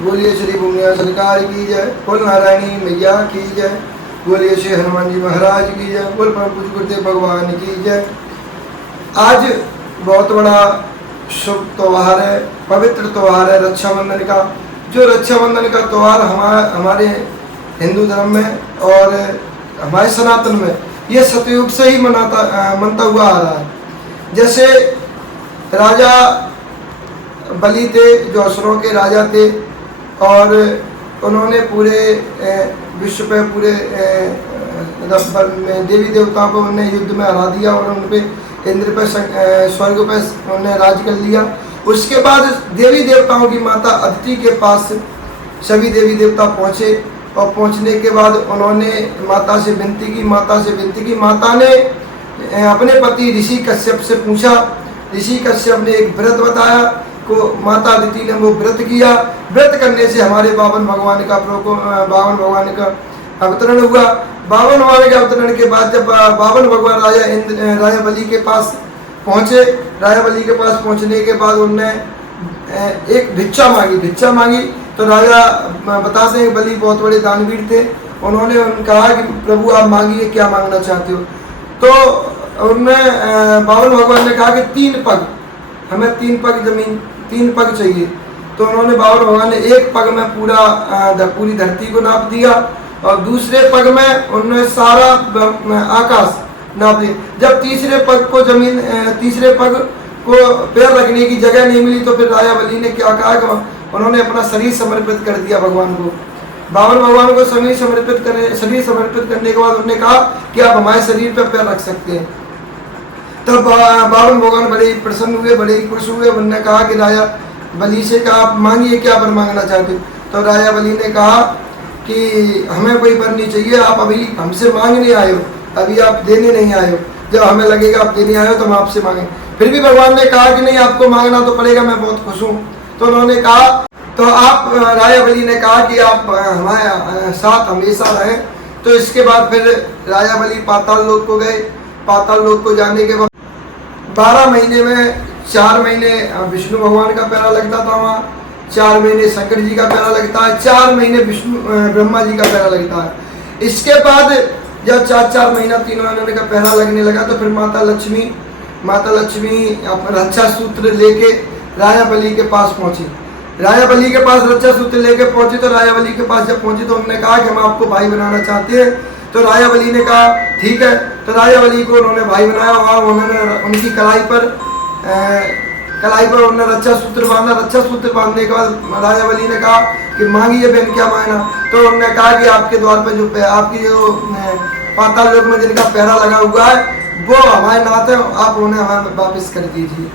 बोलिए श्री भूमिया सरकार की जय। बोल नारायणी मैया की जय। बोलिए श्री हनुमान जी महाराज की जय। बोल परम पूज्य गुरुदेव भगवान की जय। आज बहुत बड़ा शुभ त्यौहार है, पवित्र त्यौहार है रक्षाबंधन का। जो रक्षाबंधन का त्यौहार हमारे हिंदू धर्म में और हमारे सनातन में ये सतयुग से ही मनता हुआ आ रहा है। जैसे राजा बलि थे, जो असुरों के राजा थे, और उन्होंने पूरे विश्व पे पूरे देवी देवताओं को उन्होंने युद्ध में हरा दिया और उन पे इंद्र पे स्वर्ग पे उन्होंने राज कर लिया। उसके बाद देवी देवताओं की माता अदिति के पास सभी देवी देवता पहुँचे और पहुँचने के बाद उन्होंने माता से विनती की। माता ने अपने पति ऋषि कश्यप से पूछा। ऋषि कश्यप ने एक व्रत बताया को माता अदिति ने वो व्रत किया। व्रत करने से हमारे बावन भगवान का अवतरण हुआ। बावन भगवान के अवतरण के बाद जब बावन भगवान राजा बलि के पास पहुँचे, राजा बलि के पास पहुँचने के बाद उनने एक भिक्षा मांगी। तो राजा बताते हैं बलि बहुत बड़े दानवीर थे। उन्होंने कहा कि प्रभु आप मांगिए, क्या मांगना चाहते हो। तो उनने बावन भगवान ने कहा कि 3 पग, हमें 3 पग जमीन, 3 पग चाहिए। तो उन्होंने बावन भगवान ने एक पग में पूरी धरती को नाप दिया और दूसरे पग में उन्होंने सारा आकाश नाप दिया। जब तीसरे पग को पैर रखने की जगह नहीं मिली तो फिर राजा बलि ने क्या कहा कि उन्होंने अपना शरीर समर्पित कर दिया भगवान को। बावन भगवान को शरीर समर्पित करने के बाद उन्होंने कहा कि आप हमारे शरीर पर पैर रख सकते हैं। तब बावन भगवान बड़े ही प्रसन्न हुए, बड़े ही खुश हुए। उन्होंने कहा कि राजा बलि से कहा आप मांगिए, क्या वर मांगना चाहते हो। तो राजा बलि ने कहा कि हमें कोई वर नहीं चाहिए, आप अभी हमसे मांगने आए हो, अभी आप देने नहीं आए हो। जब हमें लगेगा आप देने आए हो तो हम आपसे मांगें। फिर भी भगवान ने कहा कि नहीं, आपको मांगना तो पड़ेगा, मैं बहुत खुश हूँ। तो उन्होंने कहा, तो आप राजा बलि ने कहा कि आप हमारे साथ हमेशा रहें। तो इसके बाद फिर राजा बलि पाताल लोक को गए। पाताल लोक को जाने के बाद 12 महीने में 4 महीने विष्णु भगवान का पैरा लगता था वहाँ, 4 महीने शंकर जी का पैरा लगता है, 4 महीने ब्रह्मा जी का पैरा लगता है। इसके बाद जब 4 महीना 3 महीने का पैरा लगने लगा तो फिर माता लक्ष्मी रक्षा सूत्र लेके राजा बलि के पास पहुंची। राजा बलि के पास रक्षा सूत्र लेके पहुंची। तो राजा बलि के पास जब पहुंची तो उन्होंने कहा कि हम आपको भाई बनाना चाहते हैं। तो राजा बलि ने कहा ठीक है। तो राजा बलि को उन्होंने भाई बनाया और उन्होंने उनकी कलाई पर उन्होंने रक्षा सूत्र बांधा। रक्षा सूत्र बांधने के बाद राजा बलि ने कहा कि मांगिए बहन, क्या मांगना। तो उन्होंने कहा कि आपके द्वार पर जो आपकी जो पाताल लोक में जिनका पैरा लगा हुआ है वो हमारे नाथ है, आप उन्हें हमें वापस कर दीजिए।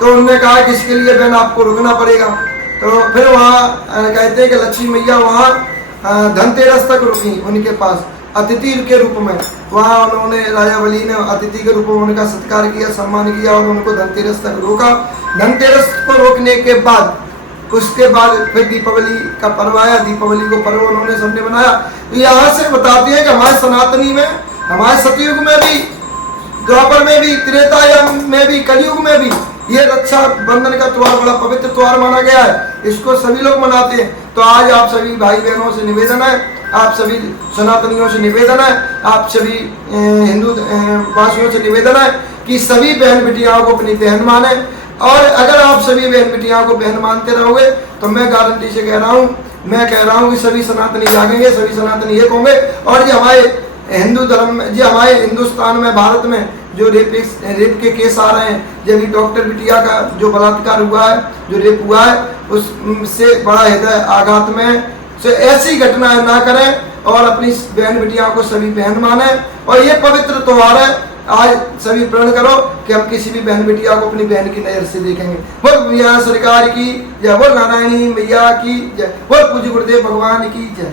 तो उन्होंने कहा कि इसके लिए बहन आपको रुकना पड़ेगा। तो फिर वहाँ कहते हैं कि लक्ष्मी मैया वहाँ धनतेरस तक रुकी उनके पास अतिथि के रूप में। वहाँ उन्होंने राजा बलि ने अतिथि के रूप में उनका सत्कार किया, सम्मान किया और उनको धनतेरस तक रोका। धनतेरस को रोकने के बाद उसके बाद फिर दीपावली का पर्व आया। दीपावली को पर्व उन्होंने सबने बनाया। तो यहाँ से बताते हैं कि हमारे सनातनी में, हमारे सतयुग में भी, द्वापर में भी, त्रेता में भी, कलयुग में भी ये रक्षा बंधन का त्यौहार बड़ा पवित्र त्यौहार माना गया है। इसको सभी लोग मनाते हैं। तो आज आप सभी भाई बहनों से निवेदन है, आप सभी सनातनियों से निवेदन है, आप सभी हिंदू वासियों से निवेदन है कि सभी बहन बिटियाओं को अपनी बहन माने। और अगर आप सभी बहन बिटियाओं को बहन मानते रहोगे तो मैं गारंटी से कह रहा हूँ कि सभी सनातनी जागेंगे, सभी सनातनी एक होंगे। और ये हमारे हिंदू धर्म में, जो हमारे हिंदुस्तान में, भारत में जो रेप के केस आ रहे हैं, जब डॉक्टर बिटिया का जो बलात्कार हुआ है, जो रेप हुआ है, उससे बड़ा हृदय आघात में से ऐसी घटनाएं ना करें और अपनी बहन बिटियाओं को सभी बहन माने। और ये पवित्र त्यौहार है। आज सभी प्रण करो कि हम किसी भी बहन बिटिया को अपनी बहन की नजर से देखेंगे। बोल भैया सरकार की जय, बोल नारायणी मैया की जय, बोल पूज्य गुरुदेव भगवान की जय।